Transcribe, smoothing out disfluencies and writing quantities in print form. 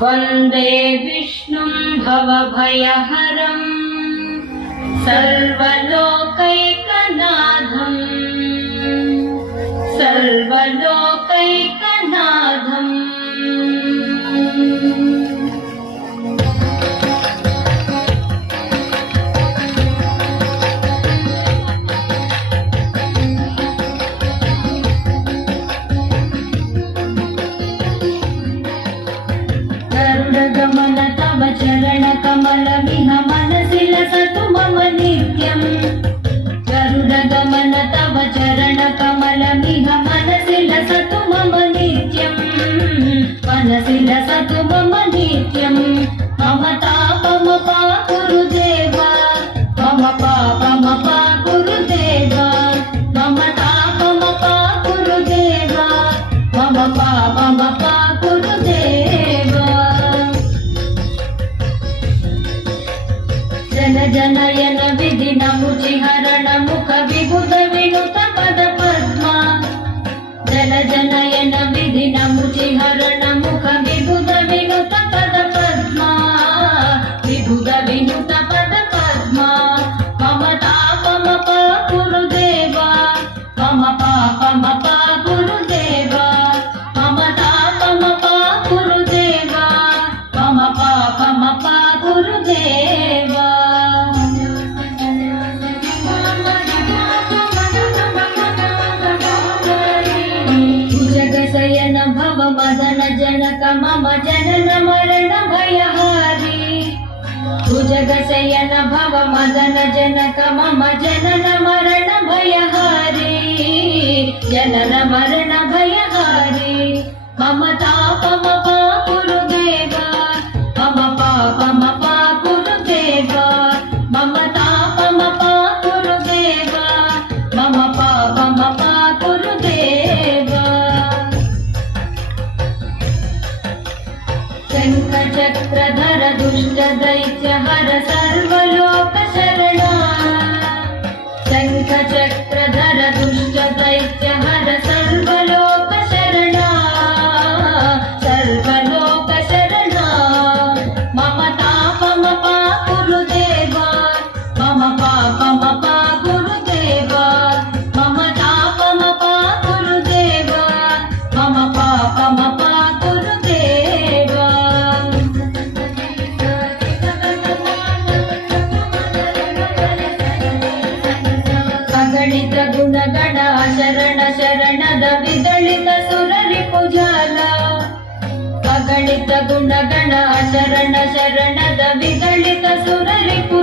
वन्दे विष्णुं भवभयहरं सर्वलोकैकनाथं सर्वलोकैकनाथम्। गरुडगमन तव चरणकमलमिह मनसि लसतु मम नित्यम्। गरुडगमन तव चरणकमलमिह मनसि लसतु मम नित्यम्। मनसि लसतु मम नित्यम्। मम तापमपा गुरुदेव, मम पापमपा गुरुदेव। मम तापमपा गुरुदेव, मम पापमपा गुरुदेव। जन जनयन विधि नमुचि हरण मुख विबुध विनुत पद पद्मा। जन जनयन विधि नमुचि हरण मुख विबुध विनुत पद पद्मा। विबुध विनुत पद पद्मा। मम तापमपा गुरुदेव, मम पापमपा गुरुदेव। मम तापमपा गुरुदेव, मम पापमपा गुरुदेव। भुजगशयन भव मदन जनक मम जनन मरण भयहारी। भुजगशयन भव मदन जनक मम जनन मरण भयहारी। जनन मरण भयहारी। मम तापमपा गुरुदेव, मम पापमपा गुरुदेव। मम तापमपा गुरुदेव, मम पापमपा गुरुदेव। शङ्खचक्रधर दुष्ट दैत्य हर सर्वलोक शरणा। शङ्खचक्रधर दुष्ट दैत्य हर सर्वलोक शरणा। सर्वलोक शरणा। मम तापमपा गुरुदेव, मम पापमपा गुरुदेव। मम तापमपा गुरुदेव, मम पापमपा गुरुदेव। अगणित गुणगण शरण शरणद विदलित सुररिपुजाಲ। अगणित गुणगण शरण शरणद विदलित सुररिपुजाಲ।